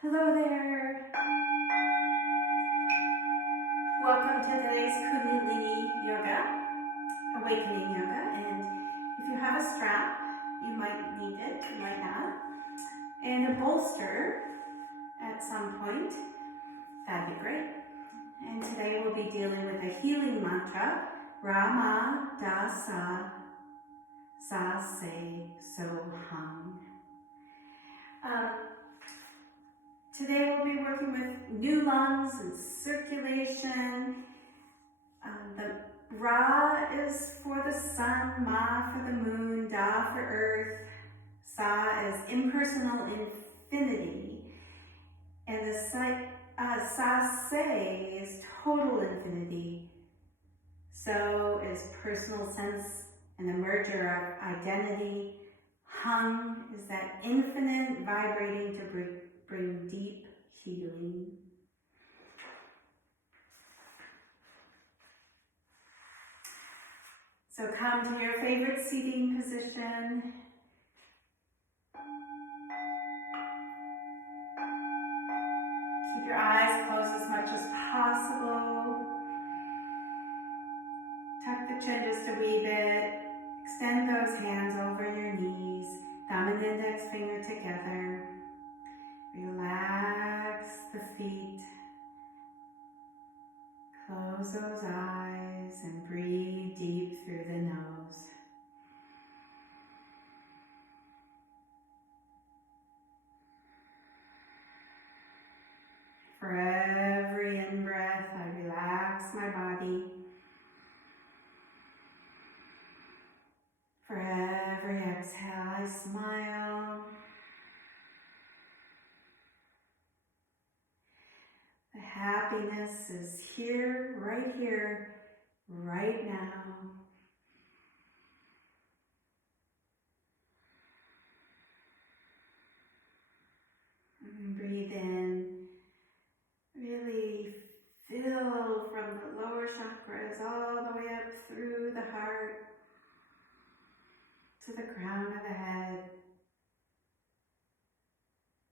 Hello there. Welcome to today's Kundalini Awakening Yoga. And if you have a strap, you might need it, you might not. And a bolster at some point, that'd be great. And today we'll be dealing with a healing mantra, RaMaDaSaSaSaySoHung. Today we'll be working with new lungs and circulation. The Ra is for the sun, Ma for the moon, Da for earth, Sa is impersonal infinity, and the Sa-Se is total infinity. So is personal sense and the merger of identity. Hung is that infinite vibrating to bring deep healing. So come to your favorite seating position. Keep your eyes closed as much as possible. Tuck the chin just a wee bit. Extend those hands over your knees. Thumb and index finger together. Relax the feet. Close those eyes and breathe deep through the nose. For every in-breath, I relax my body. For every exhale, I smile. The happiness is here, right now. And breathe in. Really fill from the lower chakras all the way up through the heart to the crown of the head.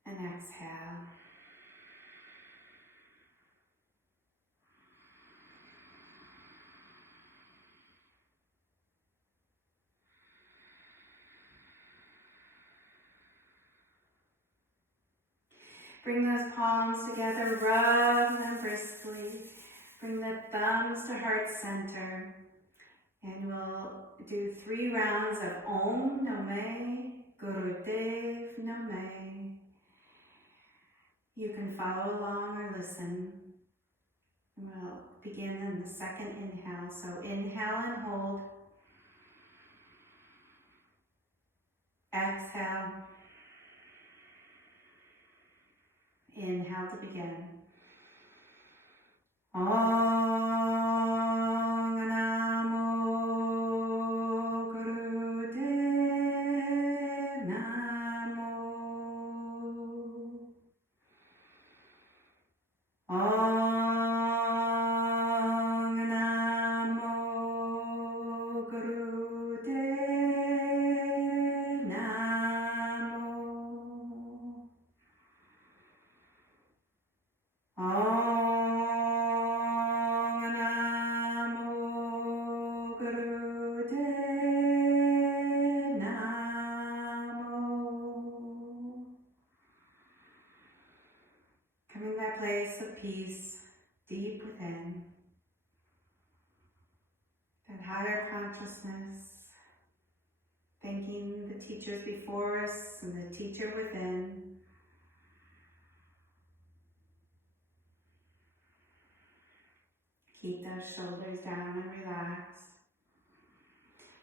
And exhale. Bring those palms together, rub them briskly. Bring the thumbs to heart center. And we'll do 3 rounds of Om Name Gurudev Name. You can follow along or listen. We'll begin in the second inhale. So inhale and hold. Exhale. Inhale to begin. Om Namo Gurudev Namo. Om Namo Gurudev Namo. Om Namo Gurudev Namo. Coming to that place of peace deep within, that higher consciousness, thanking the teachers before us and the teacher within. Keep those shoulders down and relax.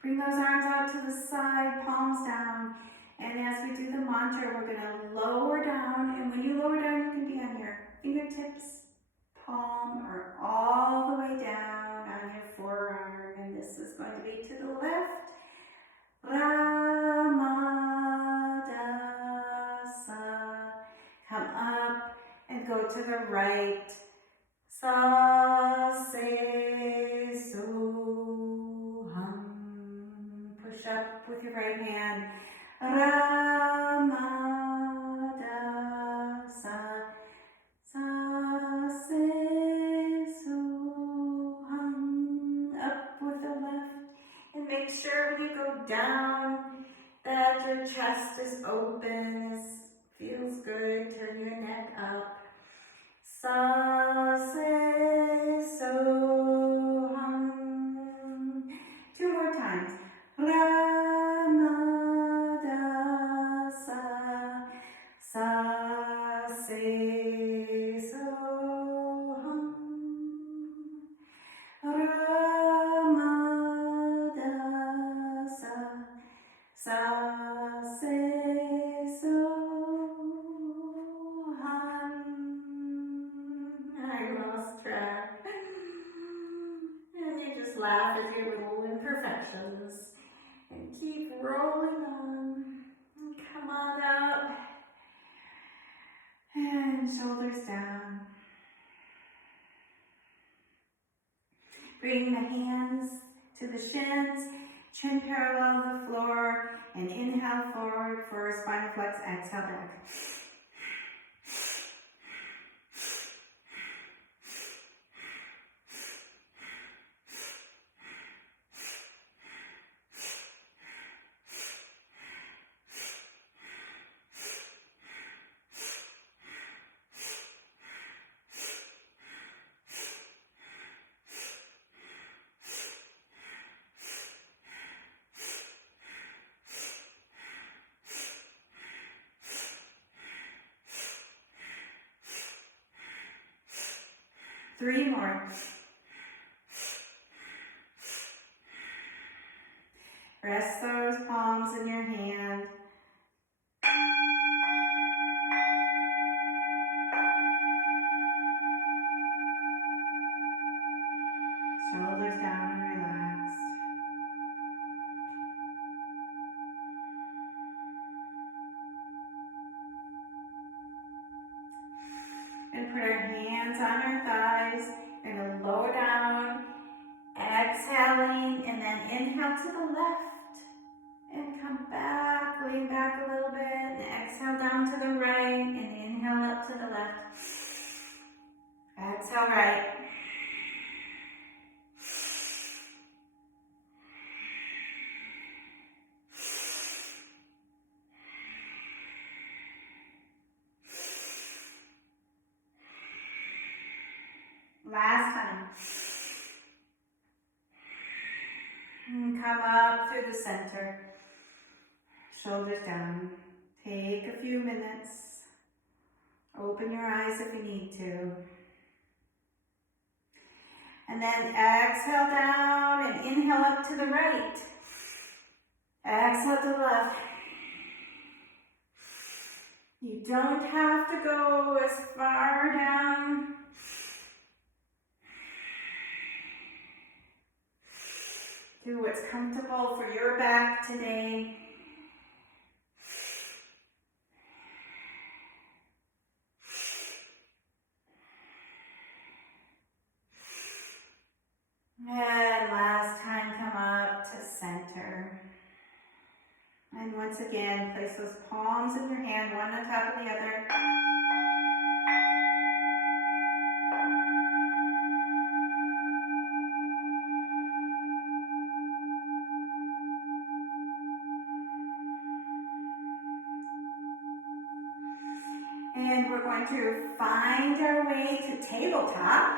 Bring those arms out to the side, palms down. And as we do the mantra, we're going to lower down. And when you lower down, you can be on your fingertips, palm, or all the way down on your forearm. And this is going to be to the left. RaMaDaSa. Come up and go to the right. Sa-Se-So-Hung. Push up with your right hand. RaMaDaSaSaSaySoHung. the chest is open. This feels good. Turn your neck up. Sa-se-so-hung. 2 more times. RaMaDaSaSaSaySoHung. RaMaDaSaSaSoHung. I lost track. And you just laugh at your little imperfections and keep rolling on. And come on up. And shoulders down. Bring the hands to the shins, chin parallel to the floor, and inhale forward for spinal flex, exhale back. Three more. Rest those palms in your hand. Shoulders down and relaxed. And put our hands on our thighs. We're going to lower down, exhaling, and then inhale to the left. And come back, lean back a little bit, and exhale down to the right, and inhale up to the left. Exhale right. Last time. And come up through the center. Shoulders down. Take a few minutes. Open your eyes if you need to. And then exhale down and inhale up to the right. Exhale to the left. You don't have to go as far down. Do what's comfortable for your back today. And last time, come up to center. And once again, place those palms in your hand, one on top of the other. And we're going to find our way to tabletop.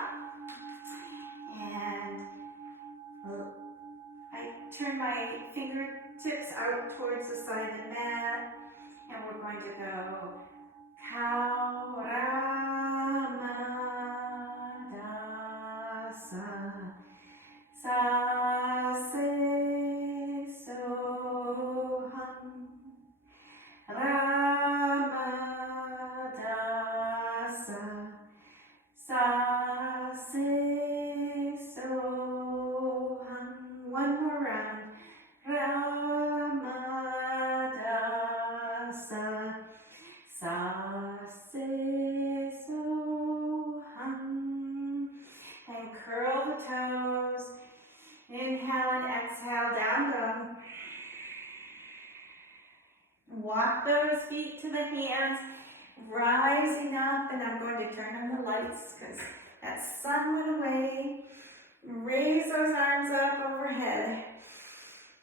And I turn my fingertips out towards the side of the mat. And we're going to go cow, RaMaDaSaSaSaySoHung. RaMaDaSaSaSaySoHung. One more round. RaMaDaSaSaSaySoHung. And curl the toes. Inhale and exhale, down dog. Walk those feet to the hands, rising up, and I'm going to turn on the lights because that sun went away. Raise those arms up overhead.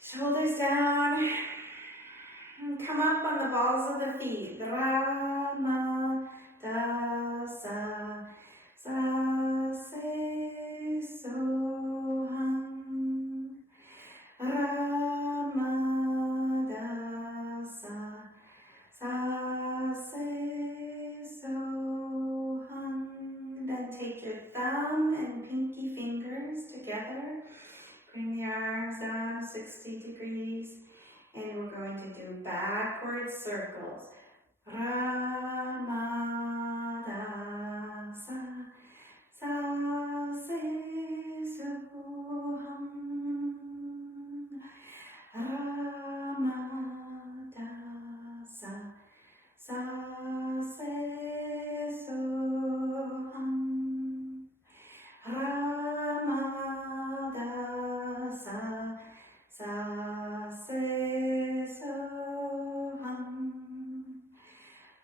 Shoulders down. And come up on the balls of the feet. RaMaDaSaSaSaySoHung. RaMaDaSaSaSaySoHung. Then take your thumb and pinky fingers together. Bring the arms down 60 degrees. And we're going to do backward circles. RaMaDaSaSaSaySoHung. RaMaDaSaSaSaySoHung. RaMaDaSaSaSaySoHung.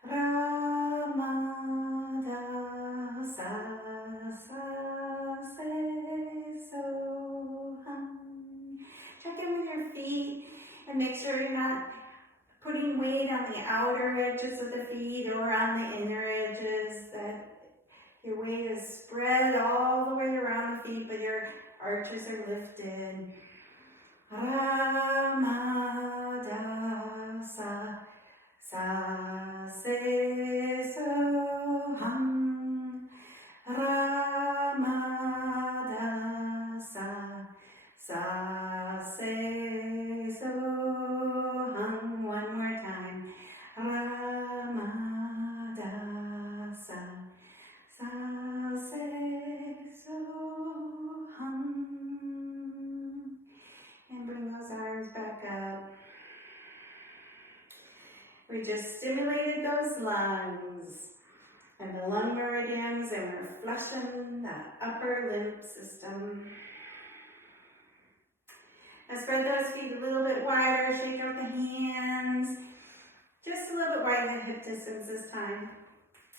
RaMaDaSaSaSaySoHung. Check in with your feet and make sure you're not putting weight on the outer edges of the feet or on the inner edges, that your weight is spread all the way around the feet, but your arches are lifted. RaMaDaSaSaSaySoHung. RaMaDaSaSaSaySoHung. One more time. RaMaDaSaSaSaySoHung. And bring those arms back up. We just stimulated those lungs and the lung meridians, and we're flushing that upper lymph system. Now spread those feet a little bit wider, shake out the hands. Just a little bit wider than hip distance this time.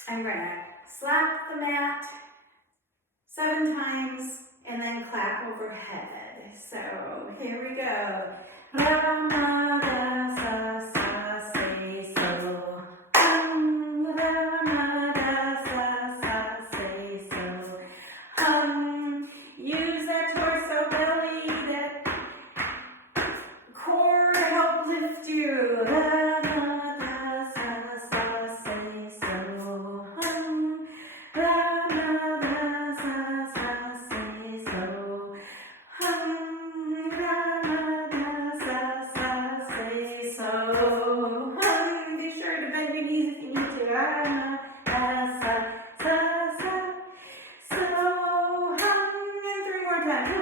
I'm gonna slap the mat 7 times and then clap overhead. So here we go. RaMaDaSaSaSaySoHung. RaMaDaSaSaSaySoHung. Use that torso belly, that core to help lift you. RaMaDaSaSaSaySoHung. RaMaDaSaSaSaySoHung. RaMaDaSaSaSaySoHung. Be sure to bend your knees if you need to. RaMaDaSaSaSaySoHung. And 3 more times.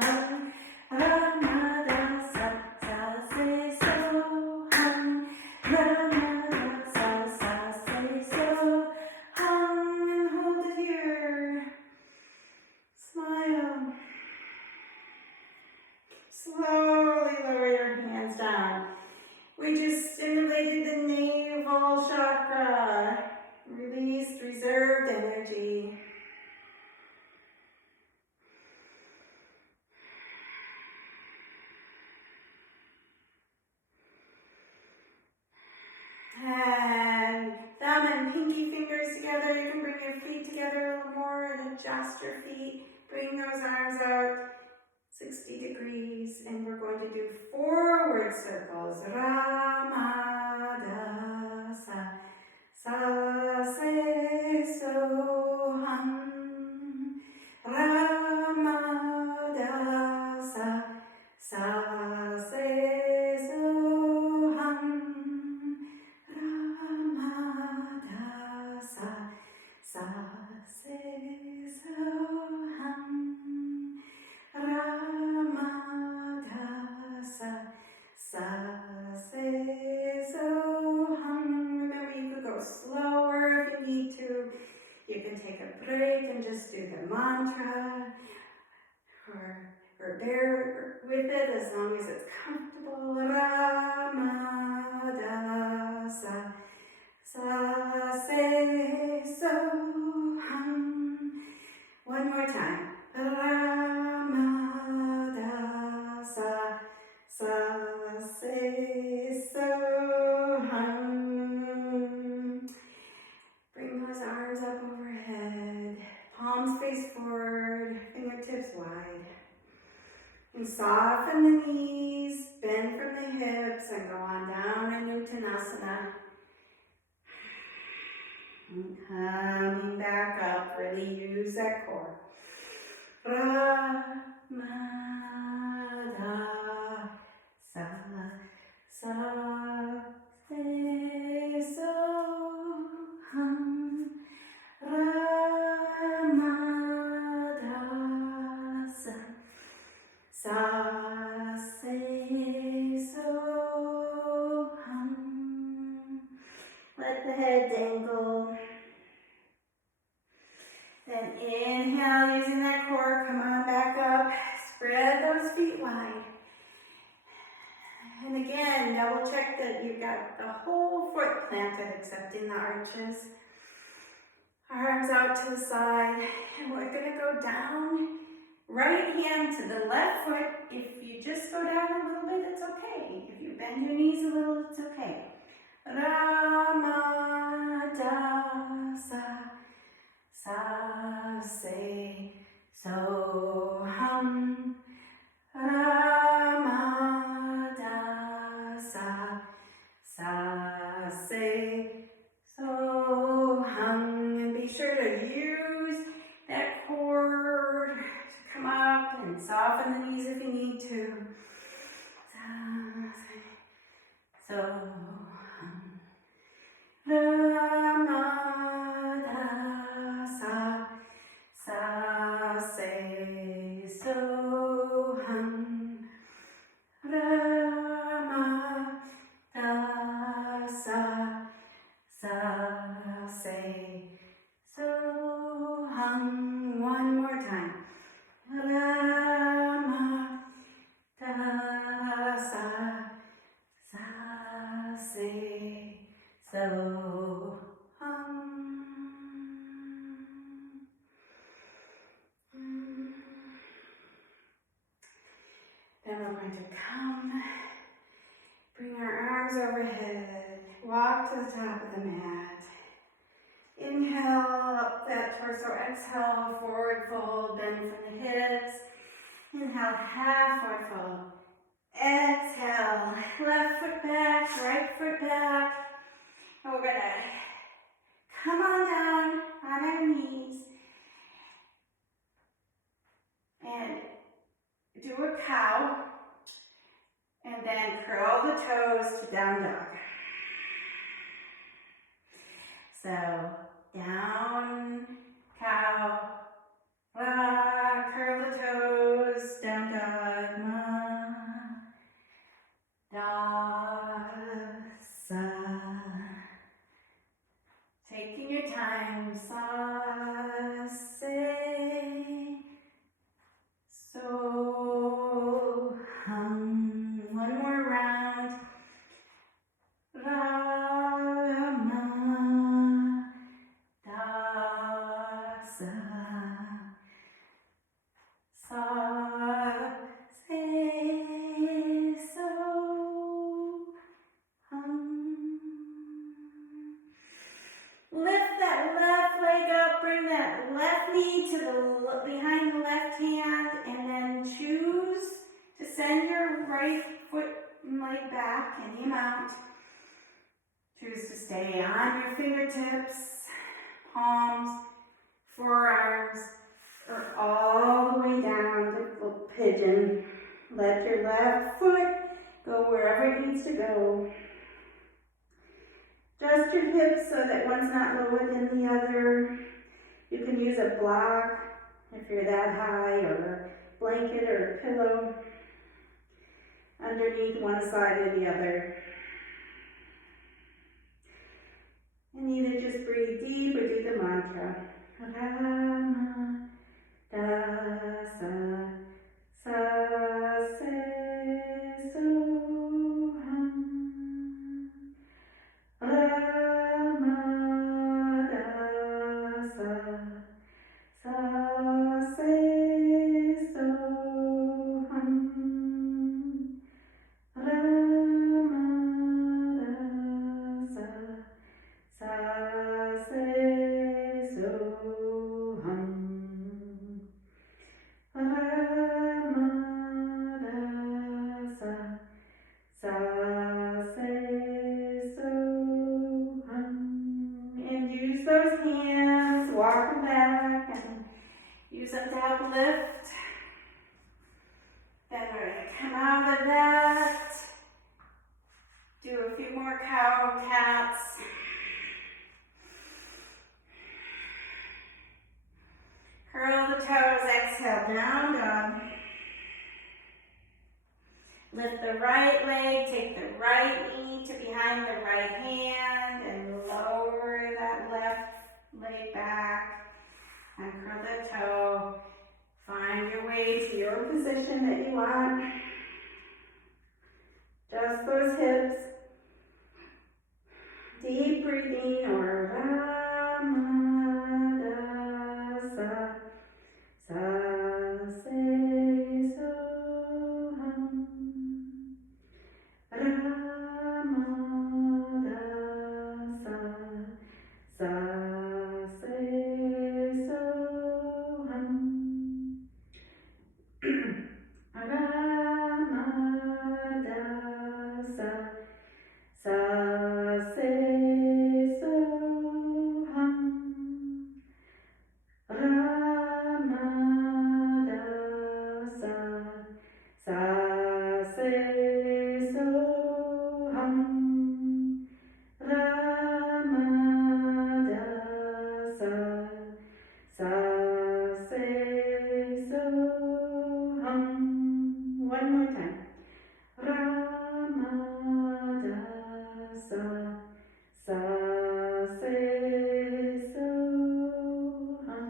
RaMaDaSaSaSaySoHung. RaMaDaSaSaSaySoHung. RaMaDaSaSaSaySoHung. And hold it here. Smile. Slowly lower your hands down. We just stimulated the navel chakra. Released reserved energy. And thumb and pinky fingers together. You can bring your feet together a little more and adjust your feet. Bring those arms out 60 degrees. And we're going to do forward circles. RaMaDaSaSaSaySoHung. RaMaDaSaSaSaySoHung. RaMaDaSaSaSaySoHung. RaMaDaSaSaSaySoHung. Remember, you could go slower if you need to. You can take a break and just do the mantra, or bear with it as long as it's comfortable. RaMaDaSaSaSaySoHung. One more time. RaMaDaSaSaSaySoHung. And soften the knees, bend from the hips, and go on down into Uttanasana. And coming back up, really use that core. RaMaDaSaSaSaySoHung. RaMaDaSaSaSaySoHung. Let the head dangle. Then inhale, using that core, come on back up. Spread those feet wide. And again, double check that you've got the whole foot planted except in the arches. Arms out to the side. And we're going to go down. Right hand to the left foot. If you just go down a little bit, it's okay. If you bend your knees a little, it's okay. RaMaDaSaSaSaySoHung. RaMaDaSaSaSaySoHung. And be sure to use that core to come up and soften the knees if you need to. SaSaSaSoHung. RaMaDaSaSaSaySoHung. RaMaDaSaSaSaySoHung. One more time. RaMaDaSaSaSaySoHung. Then we're going to come, bring our arms overhead, walk to the top of the mat. Inhale, up that torso, exhale, forward fold, bend from the hips. Inhale, half forward fold. Exhale, left foot back, right foot back. And we're gonna come on down on our knees and do a cow, and then curl the toes to down dog. So, down, cow, curl the toes, down dog, dasa. Taking your time, sa-say-so-hung. One more round. Lift that left leg up, bring that left knee to the behind the left hand, and then choose to send your right foot and leg back any amount. Choose to stay on your fingertips, palms, forearms, or all the way down to full pigeon. Let your left foot go wherever it needs to go. Adjust your hips so that one's not lower than the other. You can use a block if you're that high, or a blanket or a pillow underneath one side or the other. And either just breathe deep or do the mantra. RaMaDaSaSaSaySoHung. RaMaDaSaSaSaySoHung. those hands, walk them back, and use them to help lift. Then we're going to come out of that. Do a few more cow cats. Curl the toes, exhale, down dog. Lift the right leg, take the right knee to behind the right hand, and lower that left leg back. And curl the toe. Find your way to your position that you want. Just those hips. Deep breathing, or RaMaDaSaSaSaySoHung. RaMaDaSaSaSaySoHung. RaMaDaSaSaSaySoHung. RaMaDaSaSaSaySoHung. One more time. RaMaDaSaSaSaySoHung.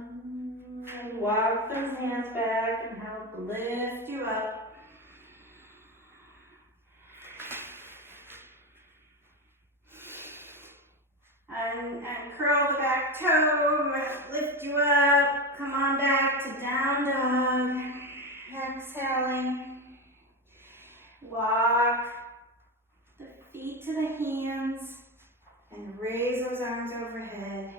And walk those hands back and help lift you up. And curl the back toe, lift you up. Come on back to down dog. Exhaling. Walk the feet to the hands and raise those arms overhead.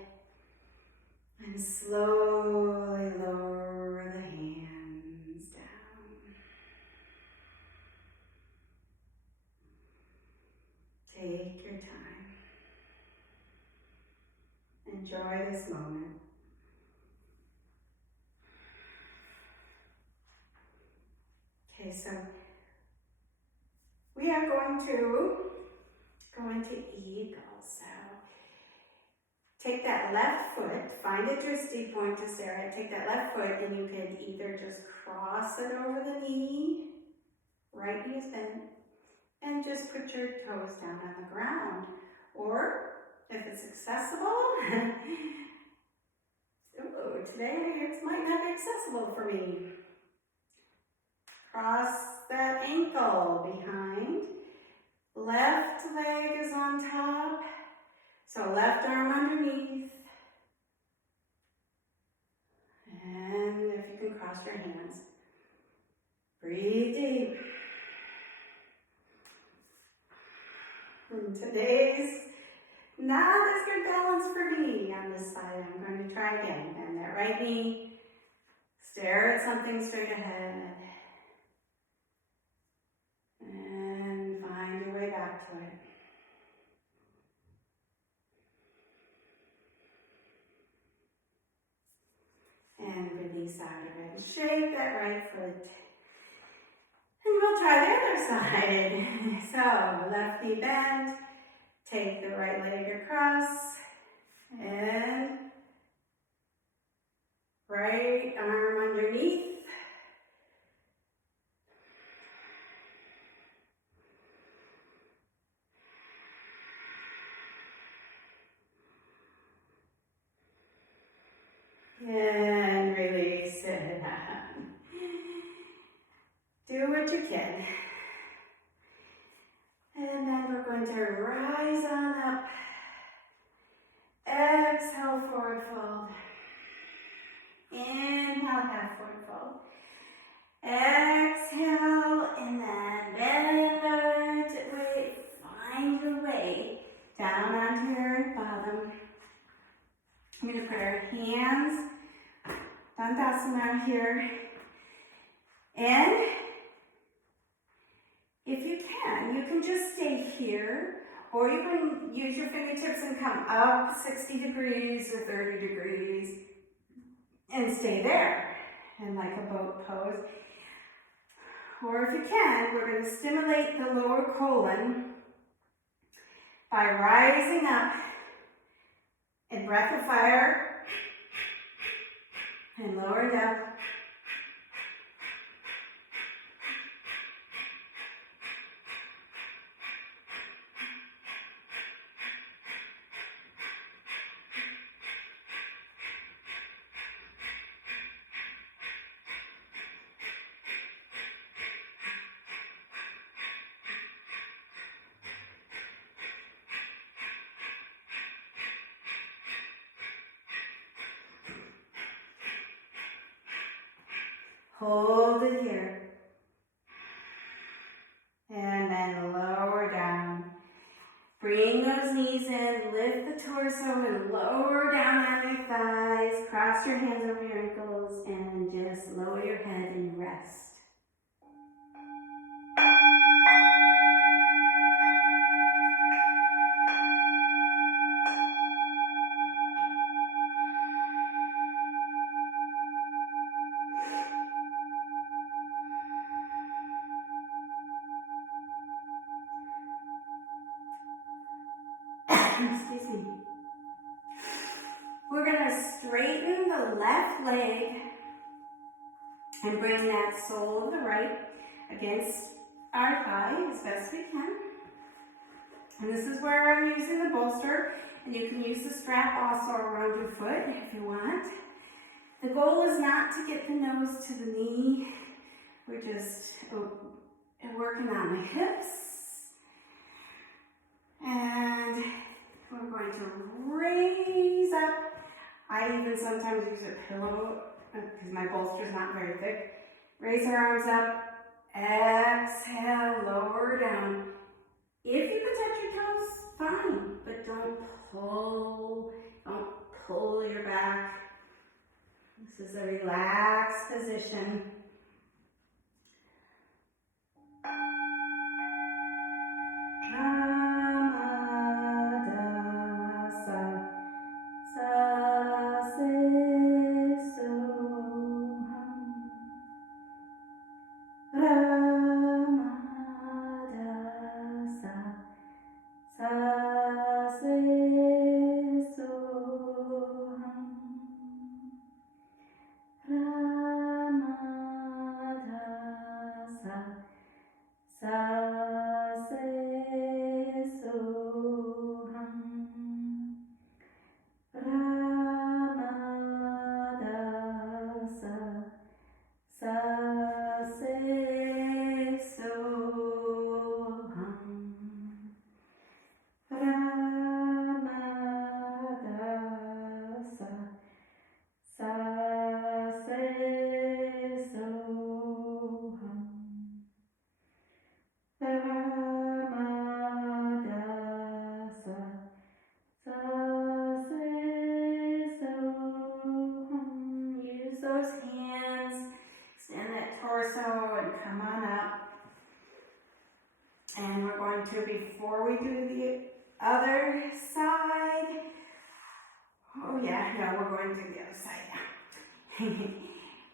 And slowly lower the hands down. Take your time. Enjoy this moment. Okay, so we are going to go into eagle. So take that left foot, find a drishti point to stare at. Take that left foot and you can either just cross it over the knee, right knee is bent, and just put your toes down on the ground. Or if it's accessible, today it might not be accessible for me. Cross that ankle behind. Left leg is on top. So left arm underneath. And if you can cross your hands. Breathe deep. And today's not as good balance for me on this side. I'm going to try again. Bend that right knee. Stare at something straight ahead. And find your way back to it. And release out of it. Shake that right foot. And we'll try the other side. So, left knee bent. Take the right leg across. And right arm underneath. And release it out. Do what you can. And then we're going to rise on up. Exhale, forward fold. Inhale, half forward fold. Exhale, and then bend the way. Find your way down onto your bottom. I'm going to put our hands, Dandasana here, and if you can just stay here, or you can use your fingertips fingertips and come up 60 degrees or 30 degrees and stay there in like a boat pose. Or if you can, we're going to stimulate the lower colon by rising up in breath of fire and lower down. Hold it here. And then lower down. Bring those knees in, lift the torso and lower down on your thighs. Cross your hands over your ankles and just lower your head and rest. Excuse me. We're going to straighten the left leg and bring that sole of the right against our thigh as best we can. And this is where I'm using the bolster, and you can use the strap also around your foot if you want. The goal is not to get the nose to the knee. We're just working on the hips. And we're going to raise up. I even sometimes use a pillow because my bolster is not very thick. Raise our arms up. Exhale, lower down. If you can touch your toes, fine, but don't pull your back. This is a relaxed position. Before we do the other side, we're going to do the other side now.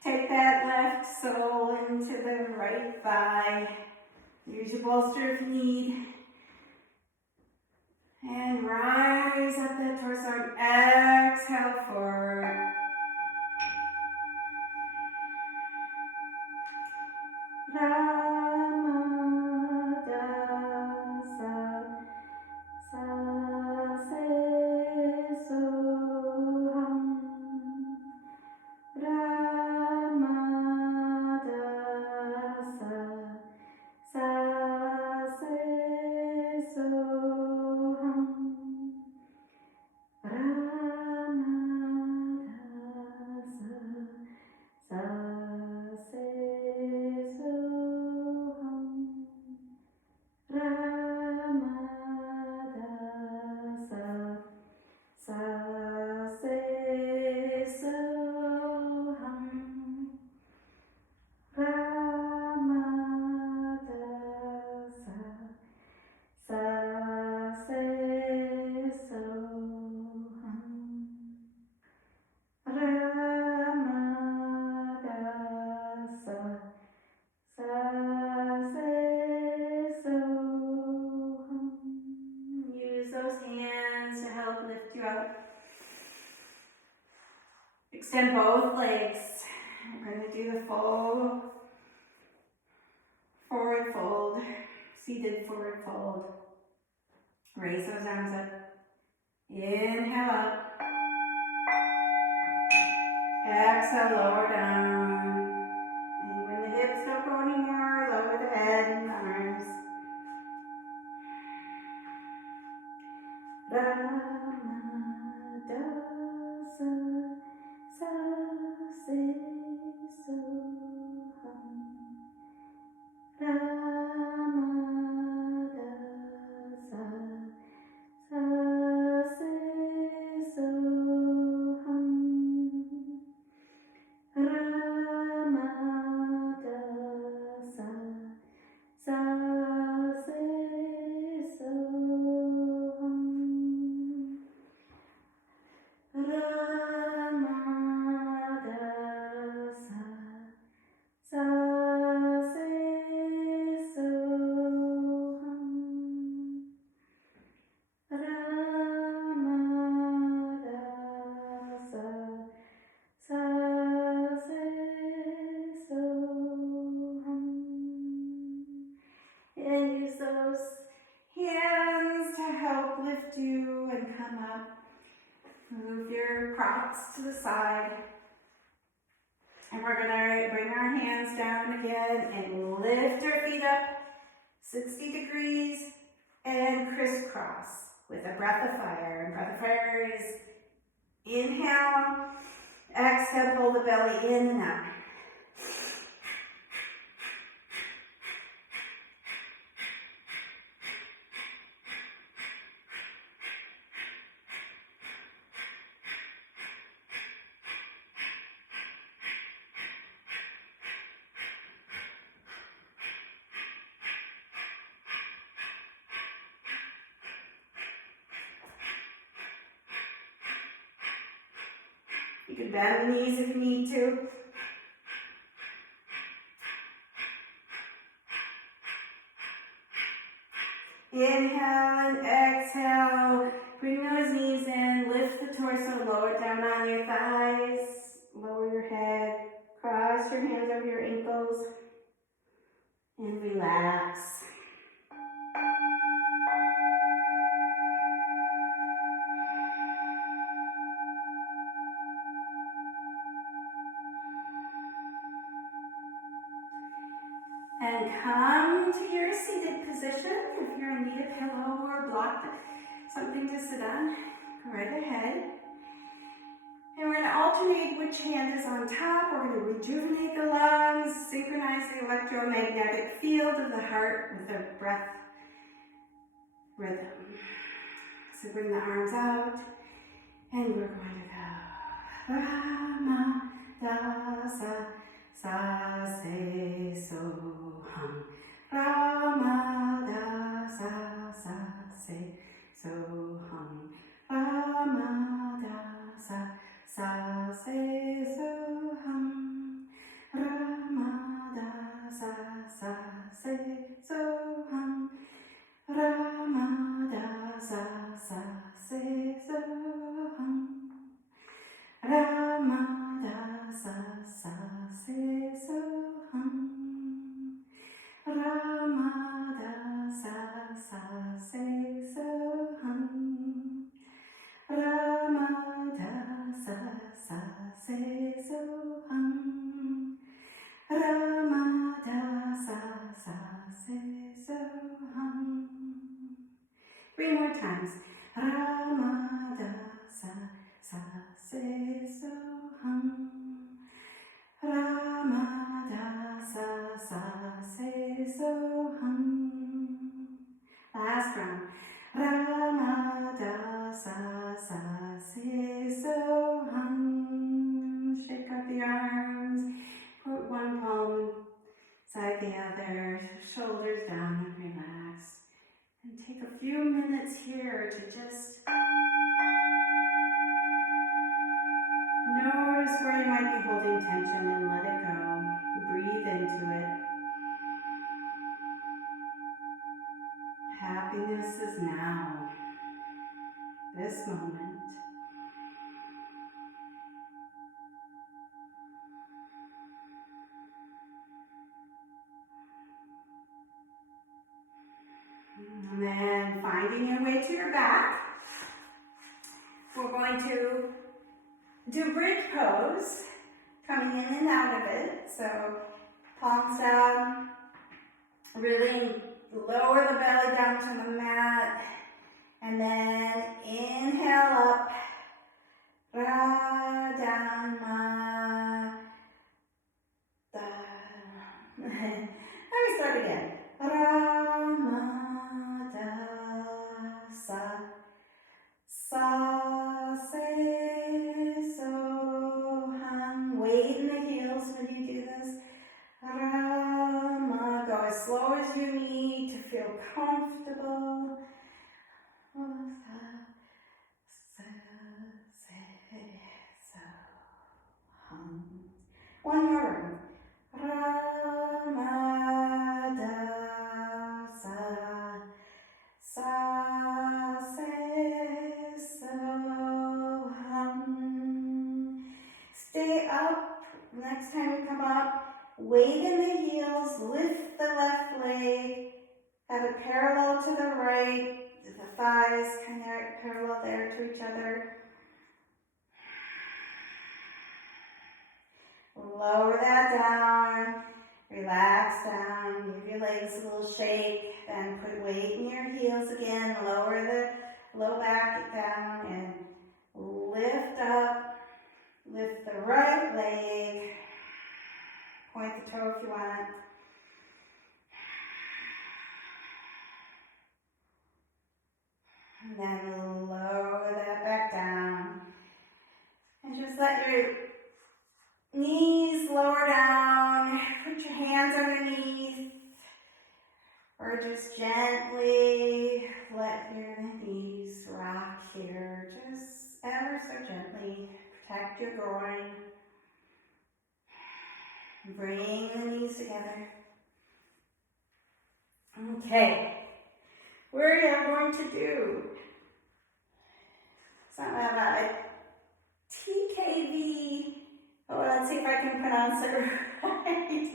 Take that left sole into the right thigh. Use your bolster if you need. And rise up that torso and exhale forward. lift you out. Extend both legs. We're going to do the full forward fold, seated forward fold. Raise those arms up. Inhale up. Exhale, lower down. And when the hips don't go anymore, lower the head and the arms. And use those hands to help lift you and come up. Move your props to the side. And we're going to bring our hands down again and lift our feet up 60 degrees and crisscross with a breath of fire. And breath of fire is inhale, exhale, pull the belly in and up. You can bend the knees if you need to. Inhale and exhale. Bring those knees in. Lift the torso. Lower it down on your thighs. Lower your head. Cross your hands over your ankles. And relax. And come to your seated position. If you're in need of pillow or block something to sit on, go right ahead. And we're going to alternate which hand is on top. We're going to rejuvenate the lungs, synchronize the electromagnetic field of the heart with the breath rhythm. So bring the arms out, and we're going to go RaMaDaSaSaSaySoHung. RaMaDaSaSaSaySoHung. RaMaDaSaSaSaySoHung. RaMaDaSaSaSaySoHung. RaMaDaSaSaSaySoHung. RaMaDaSaSaSaySoHung. RaMaDaSaSaSaySoHung. RaMaDaSaSaSaySoHung. RaMaDaSaSaSaySoHung. 3 more times. RaMaDaSaSaSaySoHung. RaMaDaSaSaSaySoHung. Last round. RaMaDaSaSaSaySoHung. Shake out the arms. Put one palm side the other. Shoulders down and relax. And take a few minutes here to just notice where you might be holding tension and let it go. Breathe into it. Happiness is now. this moment. And then finding your way to your back, we're going to do bridge pose, coming in and out of it. So palms down, really lower the belly down to the mat, and then inhale up, ra, down, ma, da. Let me start again. RaMaDaSaSaSaySoHung. Weight in the heels when you do this. Rama. Go as slow as you need to feel comfortable. One more round. RaMaDaSaSaSaySoHung. Stay up. Next time you come up, weight in the heels, lift the left leg, have it parallel to the right, the thighs kind of parallel there to each other. Lower that down, relax down, give your legs a little shake, then put weight in your heels again, lower the low back down and lift up, lift the right leg, point the toe if you want. And then lower that back down and just let your knees lower down, put your hands underneath, or just gently let your knees rock here, just ever so gently. Protect your groin. Bring the knees together. Okay, we are going to do some of a TKV. Oh, let's see if I can pronounce it right.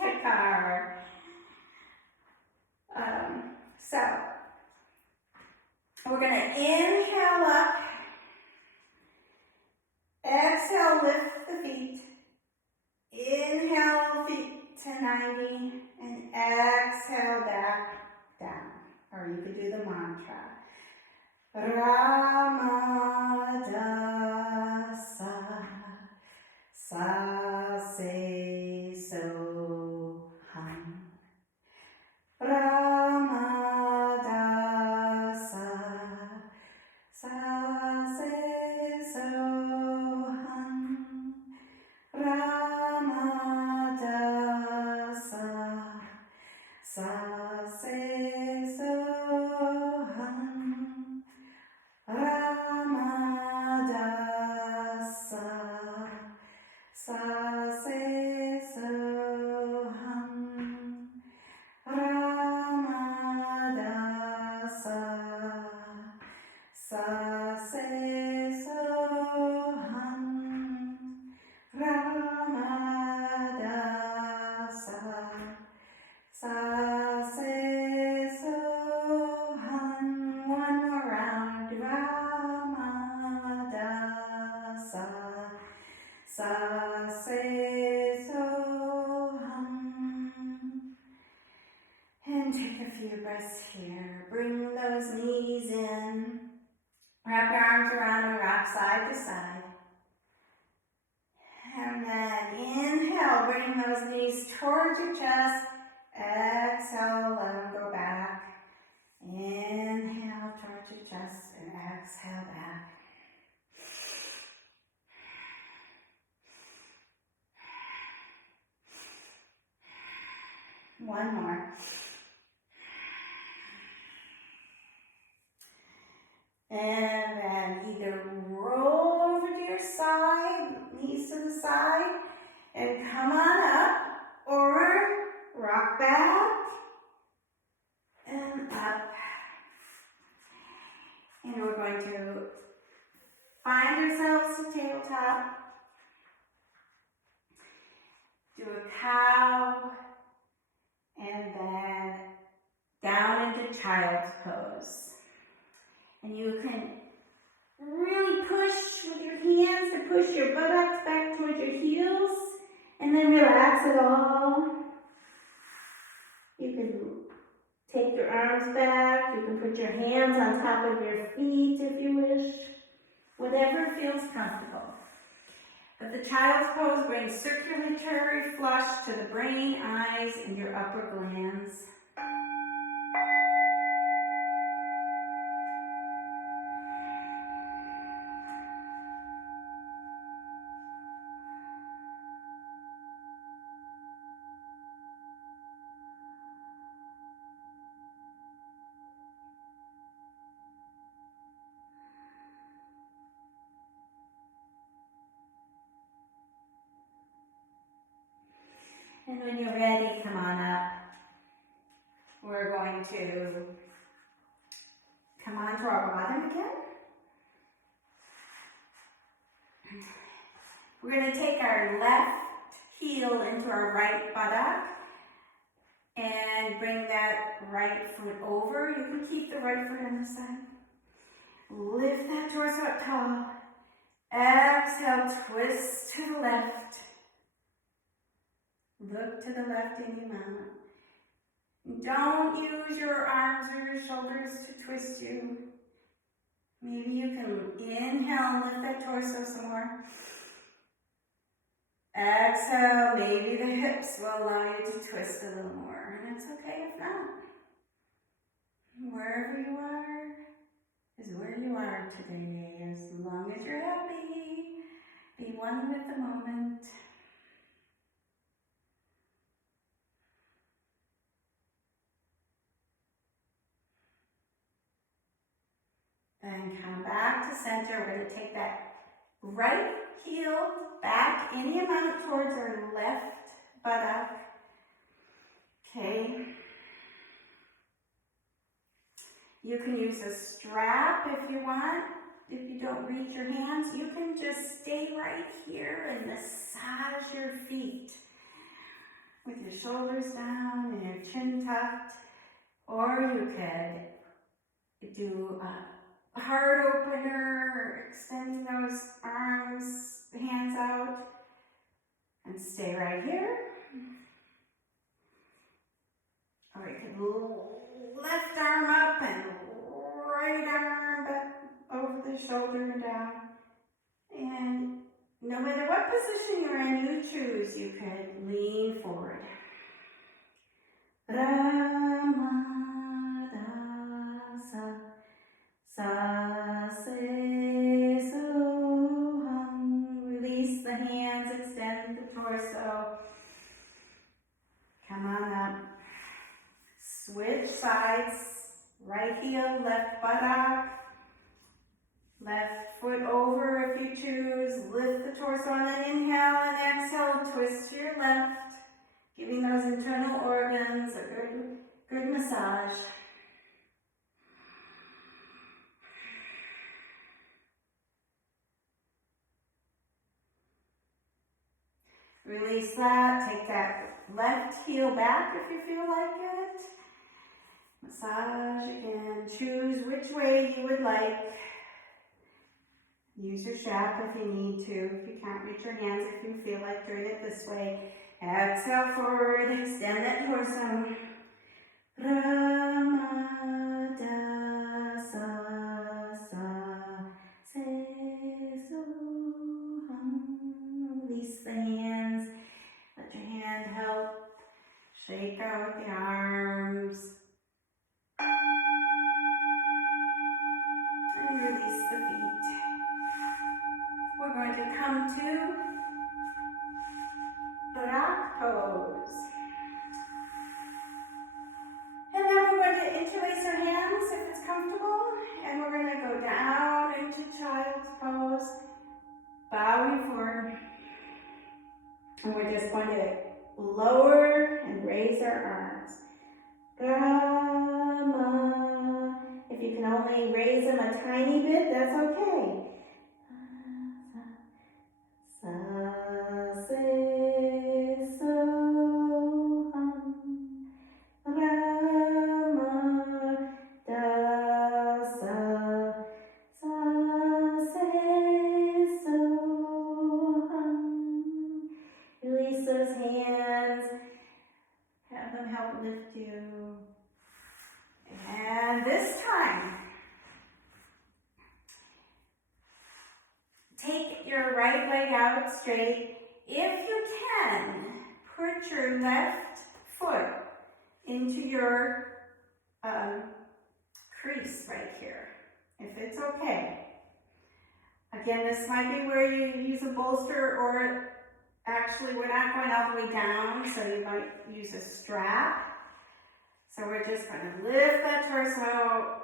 Desikakar. So, we're going to inhale up, exhale, lift the feet, inhale, feet to 90, and exhale, back down. Or you could do the mantra. RaMaDaSaSaSaySoHung. RaMaDaSaSaSaySoHung. RaMaDaSaSaSaySoHung. RaMaDaSaSaSaySoHung. RaMaDaSaSaSaySoHung. RaMaDaSaSaSaySoHung. One more round. RaMaDaSaSaSaySoHung. And take a few breaths here. Bring those knees in. Wrap your arms around and rock side to side. And then inhale, bring those knees towards your chest. Exhale, let them go back. Inhale towards your chest and exhale back. One more. And then either roll over to your side, knees to the side, and come on up, or rock back and going to find yourselves a tabletop. Do a cow, and then down into child's pose. And you can really push with your hands to push your buttocks back towards your heels, and then relax it all. You can take your arms back. You can put your hands on top of your feet if you wish. Whatever feels comfortable. But the child's pose brings circulatory flush to the brain, eyes, and your upper glands. And when you're ready, come on up. We're going to come onto our bottom again. We're going to take our left heel into our right buttock and bring that right foot over. You can keep the right foot on the side. Lift that torso up tall. Exhale, twist to the left. Look to the left in your mouth. Don't use your arms or your shoulders to twist you. Maybe you can inhale and lift that torso some more. Exhale, maybe the hips will allow you to twist a little more. And it's okay if not. Wherever you are is where you are today. As long as you're happy, be one with the moment. Then come back to center. We're going to take that right heel back any amount towards our left buttock. Okay. You can use a strap if you want. If you don't reach your hands, you can just stay right here and massage your feet with your shoulders down and your chin tucked. Or you could do a heart opener, extending those arms, hands out, and stay right here. Or you could left arm up and right arm back over the shoulder and down. And no matter what position you're in, you choose, you could lean forward. RaMaDaSaSaSaySoHung. Release the hands, extend the torso. Come on up. Switch sides. Right heel, left buttock. Left foot over if you choose. Lift the torso on an inhale and exhale. Twist to your left. Giving those internal organs a good massage. Release that. Take that left heel back if you feel like it. Massage again. Choose which way you would like. Use your strap if you need to. If you can't reach your hands, if you feel like doing it this way. Exhale forward. Extend that torso. RaMaDaSaSaSaySoHung. Release the hands. Let your hand help. Shake out the arms. And release the feet. We're going to come to the rock pose. And then we're going to interlace our hands if it's comfortable. And we're going to go down into child's pose. Bowing forward. And we're just going to lower and raise our arms. Rama. If you can only only raise them a tiny bit, that's okay. Release those hands. Have them help lift you. And this time, take your right leg out straight. If you can, put your left foot into your crease right here, if it's okay. Again, this might be where you use a bolster, or actually we're not going all the way down, so you might use a strap. So we're just going to lift that torso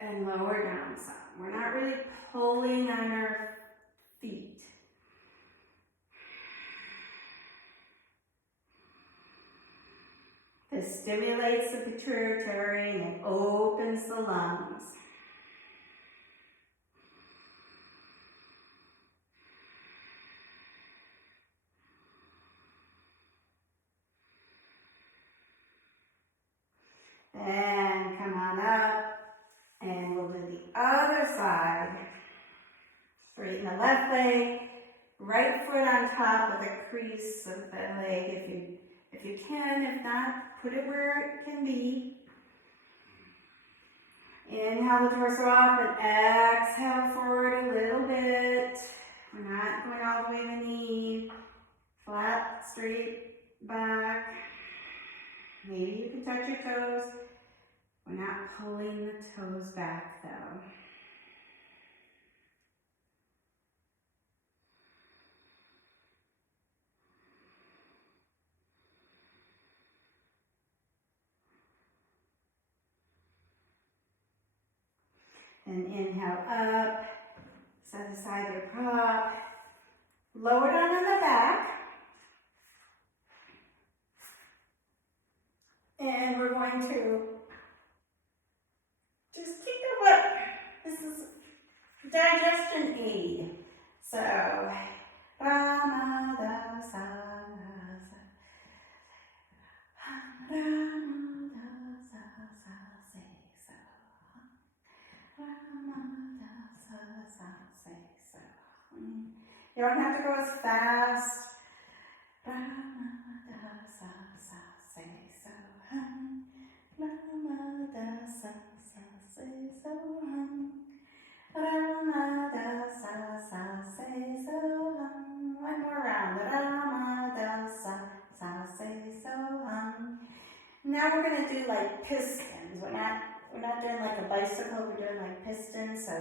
and lower down some. We're not really pulling on our feet. This stimulates the pituitary and it opens the lungs. Then come on up and we'll do the other side. Straighten the left leg, right foot on top of the crease of the leg if you can. If not, put it where it can be. Inhale the torso up and exhale forward a little bit. We're not going all the way to the knee. Flat, straight back. Maybe you can touch your toes. We're not pulling the toes back though. And inhale up, set aside your prop, lower down on the back. And we're going to just kick the butt. This is digestion aid. So, RaMaDaSaSaSaySoHung. You don't have to go as fast. RaMaDaSaSaSaySoHung. RaMaDaSaSaSaySoHung. RaMaDaSaSaSaySoHung. One more round. RaMaDaSaSaSaySoHung. Now we're going to do like pistons. We're not doing like a bicycle. We're doing like pistons. So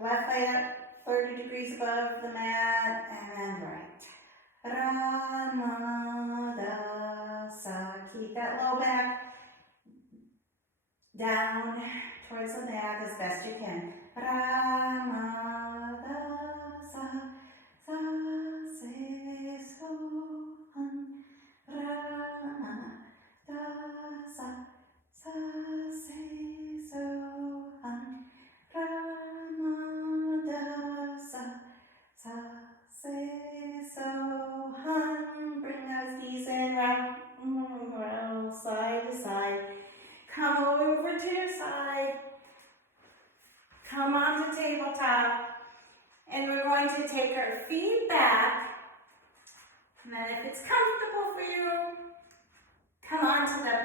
left leg 30 degrees above the mat, and then right. RaMaDaSa. Keep that low back down towards the mat as best you can. RaMaDaSaSaSaySoHung. RaMaDaSaSaSaySoHung. RaMaDaSaSaSaySoHung. Bring those knees in, roll side to side. Come over to your side. Come onto tabletop. And we're going to take our feet back. And then if it's comfortable for you, come onto the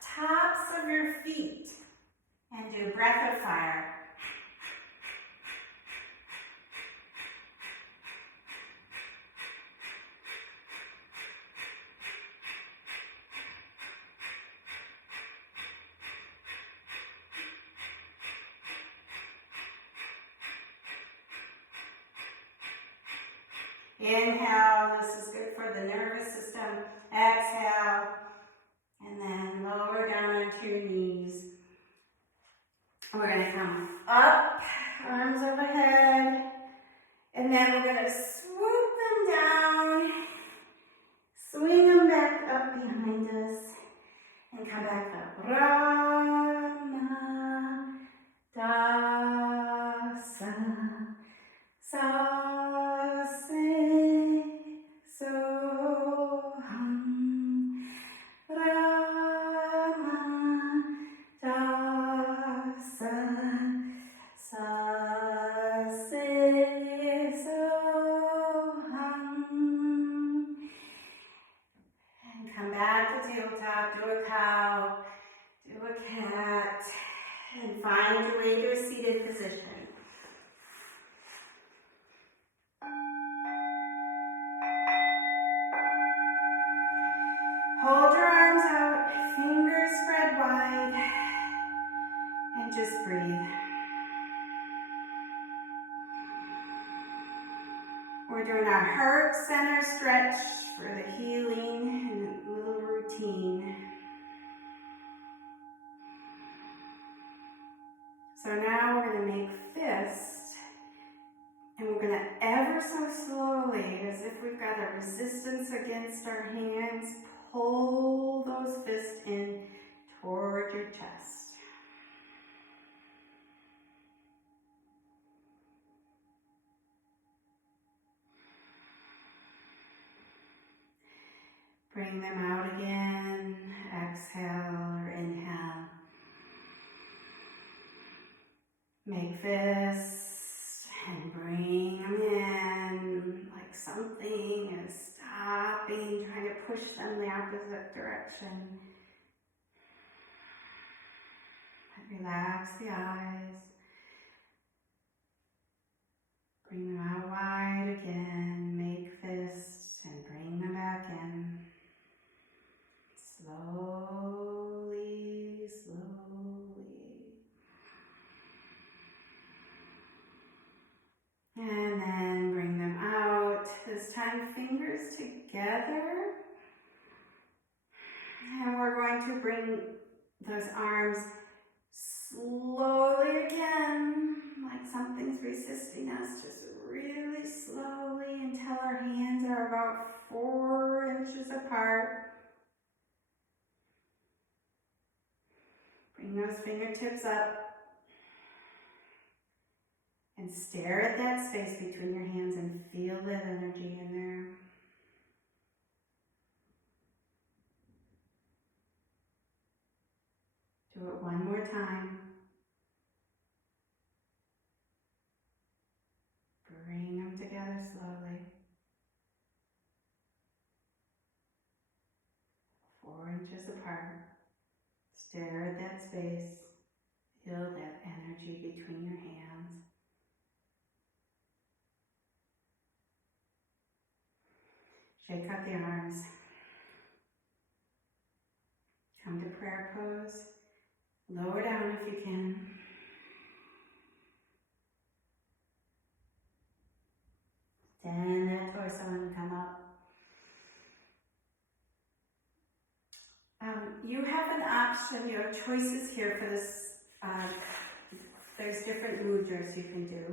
tops of your feet and do breath of fire. Inhale, this is good for the nervous system. Exhale, and then lower down onto your knees. We're going to come up, arms overhead, and then we're going to swoop them down, swing them back up behind us, and come back up. RaMaDaSaSaSaySoHung. and find your way to a seated position. Hold your arms out, fingers spread wide, and just breathe. We're doing our heart center stretch for the healing and a little routine. So now we're going to make fists, and we're going to ever so slowly, as if we've got a resistance against our hands, pull those fists in toward your chest. Bring them out again. Exhale or inhale. Make fists and bring them in like something is stopping, trying to push them the opposite direction. Relax the eyes. Bring them out wide again. Make fists and bring them back in. Slowly, slowly. And then bring them out. This time, fingers together. And we're going to bring those arms slowly again, like something's resisting us, just really slowly until our hands are about 4 inches apart. Bring those fingertips up and stare at that space between your hands and feel that energy in there. Do it one more time. Bring them together slowly. 4 inches apart. Stare at that space. Feel that energy between your hands. Shake out the arms. Come to prayer pose. Lower down if you can. Stand that torso and come up. You have an option, you have choices here for this. There's different mudras you can do.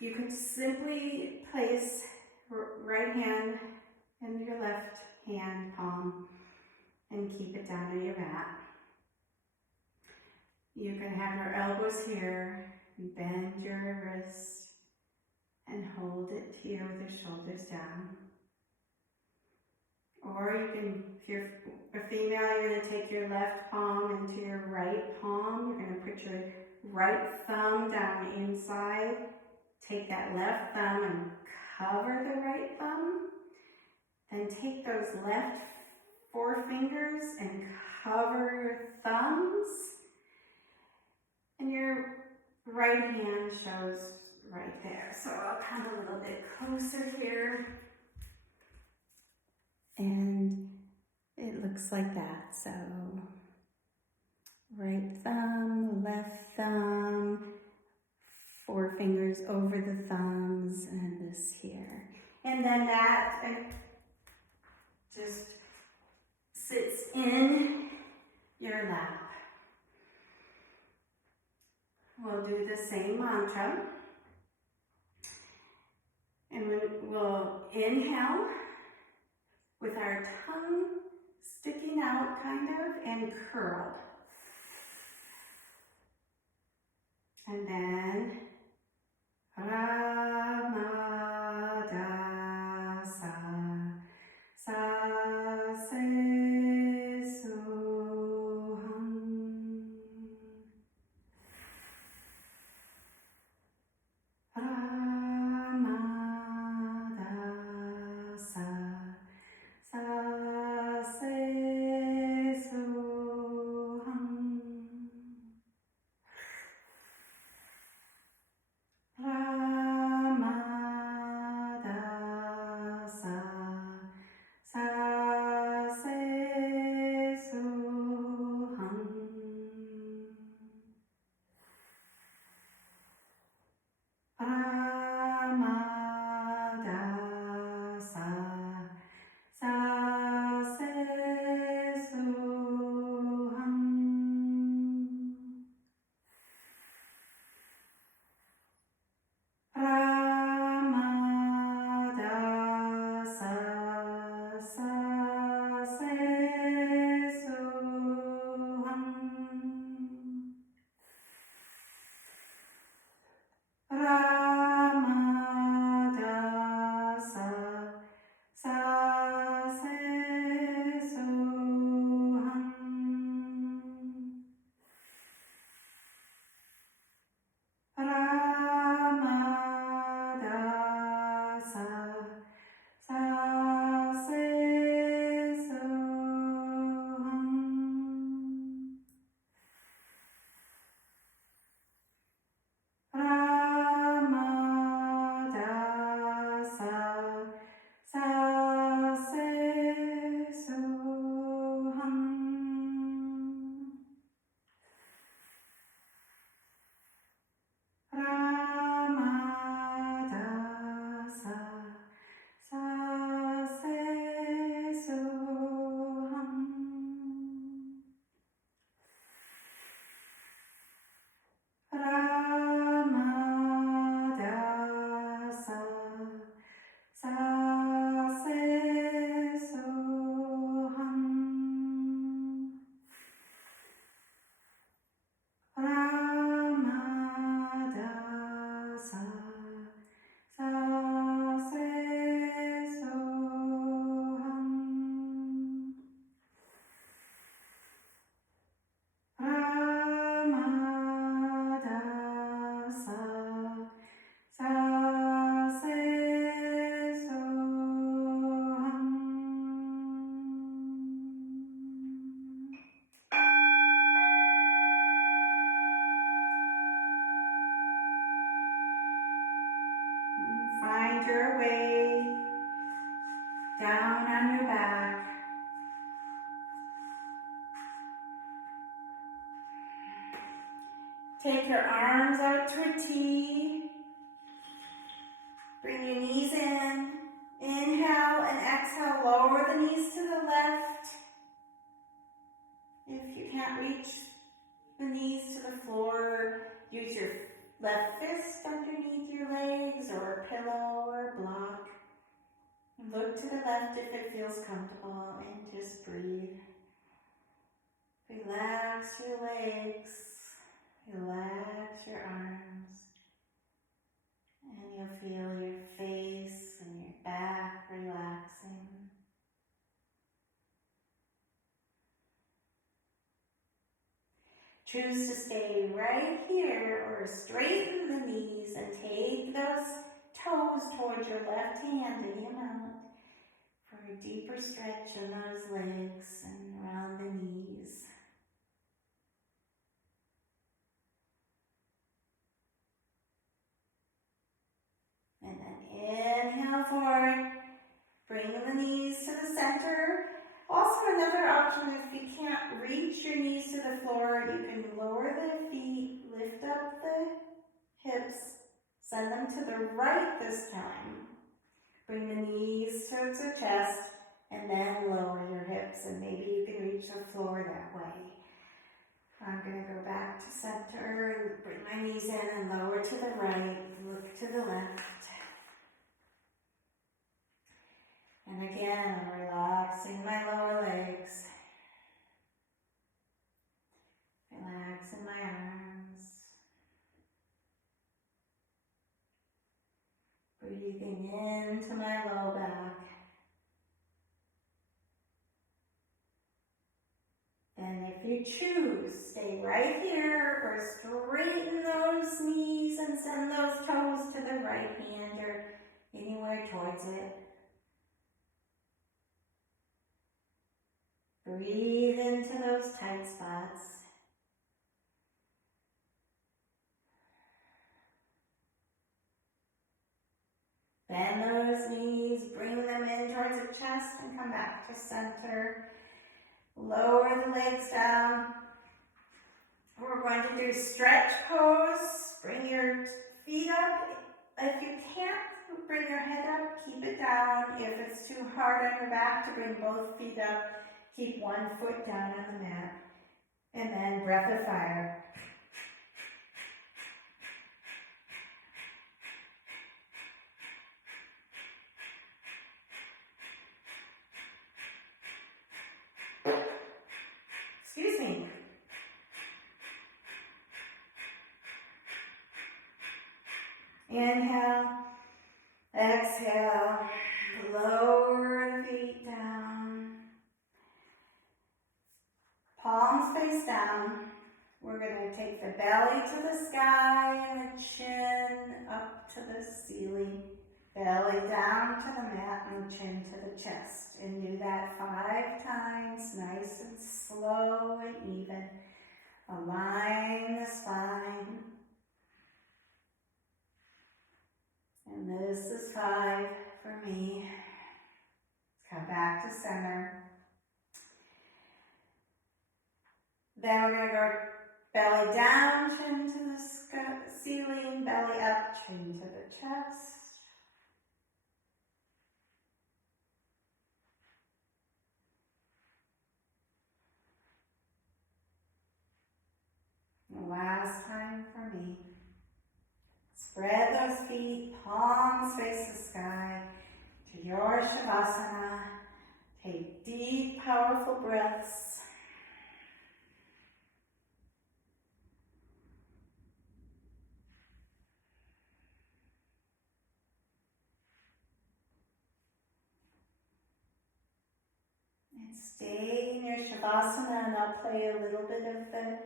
You could simply place right hand in your left hand palm and keep it down on your mat. You can have your elbows here, bend your wrist, and hold it here with your shoulders down. Or you can, if you're a female, you're going to take your left palm into your right palm. You're going to put your right thumb down inside. Take that left thumb and cover the right thumb. Then take those left 4 fingers and cover your thumbs. And your right hand shows right there. So I'll come a little bit closer here. And it looks like that. So right thumb, left thumb, 4 fingers over the thumbs, and this here. And then that just sits in your lap. We'll do the same mantra. And we'll inhale with our tongue sticking out kind of and curled. And then RaMaDaSaSaSaySoHung. RaMaDaSaSaSaySoHung. your way down on your back. Take your arms out to a T. Bring your knees in. Inhale and exhale. Lower the knees to the left. If you can't reach the knees to the floor, use your left fist underneath your legs or a pillow or a block. Look to the left if it feels comfortable and just breathe. Relax your legs. Relax your arms. And you'll feel your face and your back relaxing. Choose to stay right here or straighten the knees and take those toes towards your left hand any amount for a deeper stretch in those legs and around the knees. And then inhale forward, bring the knees to the center. Also another option, if you can't reach your knees to the floor, you can lower the feet, lift up the hips, send them to the right this time. Bring the knees towards the chest and then lower your hips and maybe you can reach the floor that way. I'm going to go back to center and bring my knees in and lower to the right, look to the left. And again, I'm relaxing my lower legs. Relaxing my arms. Breathing into my low back. And if you choose, stay right here or straighten those knees and send those toes to the right hand or anywhere towards it. Breathe into those tight spots. Bend those knees, bring them in towards the chest and come back to center. Lower the legs down. We're going to do stretch pose. Bring your feet up. If you can't bring your head up, keep it down. If it's too hard on your back to bring both feet up, keep one foot down on the mat. And then breath of fire. Excuse me. Inhale, exhale, lower the feet down. Palms face down. We're going to take the belly to the sky and the chin up to the ceiling. Belly down to the mat and chin to the chest. And do that 5 times, nice and slow and even. Align the spine. And this is 5 for me. Come back to center. Then we're going to go belly down, chin to the ceiling, belly up, chin to the chest. Last time for me. Spread those feet, palms face the sky to your Shavasana. Take deep, powerful breaths. And stay in your Shavasana, and I'll play a little bit of the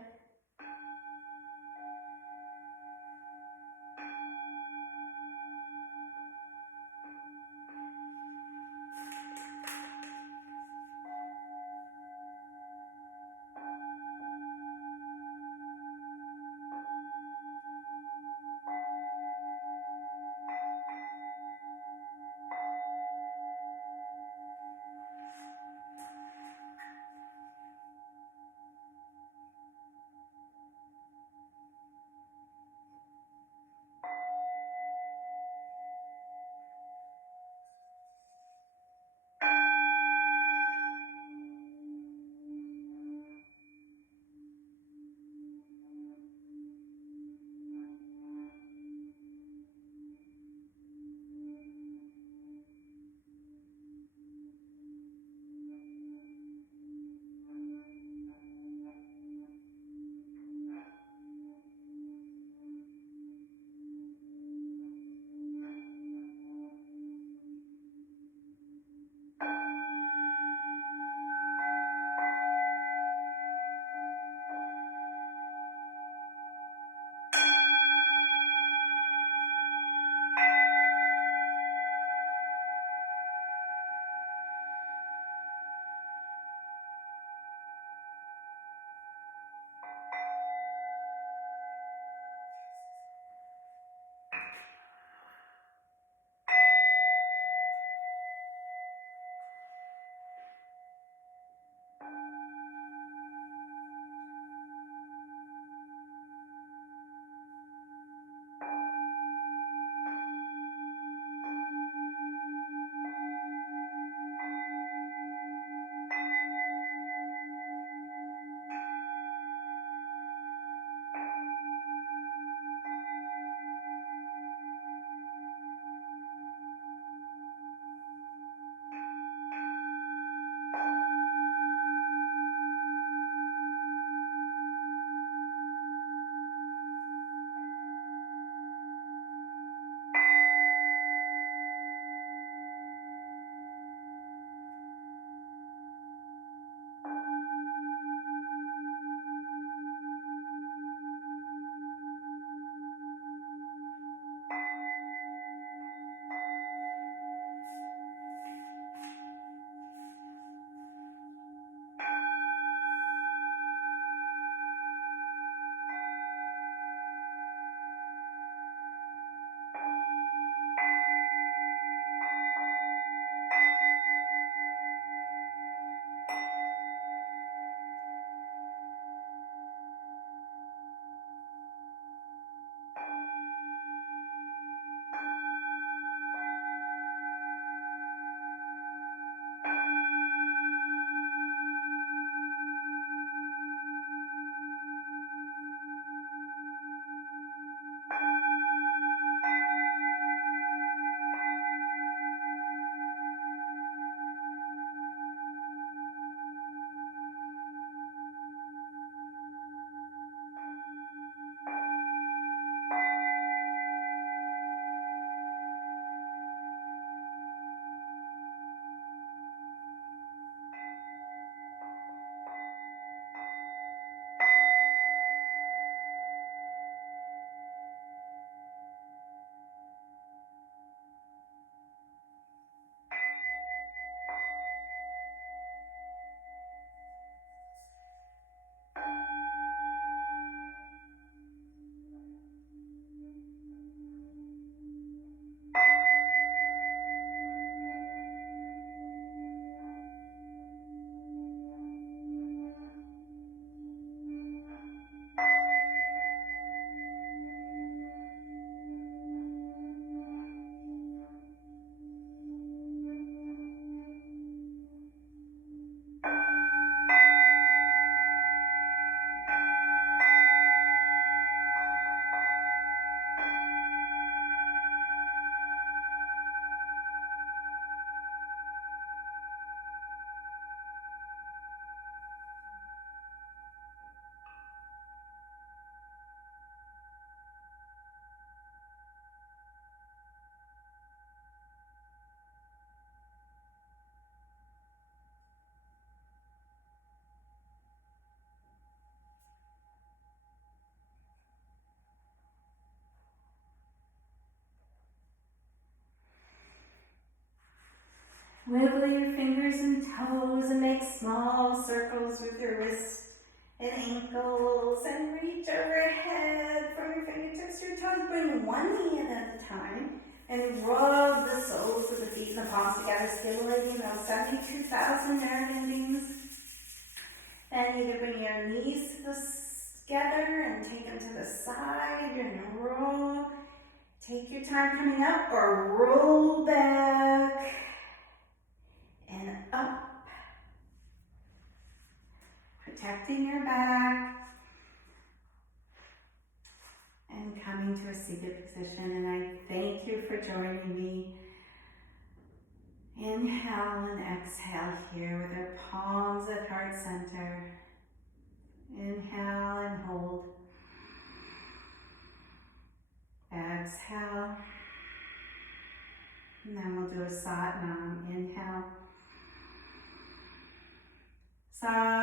your fingers and toes and make small circles with your wrists and ankles, and reach overhead from your fingertips to your toes. Bring one hand at a time and rub the soles of the feet and the palms together, stimulating those 72,000 nerve endings. Then either bring your knees together and take them to the side and roll. Take your time coming up, or roll back and up. Protecting your back and coming to a seated position. And I thank you for joining me. Inhale and exhale here with our palms at heart center. Inhale and hold. Exhale. And then we'll do a Sat Nam. Inhale. Sat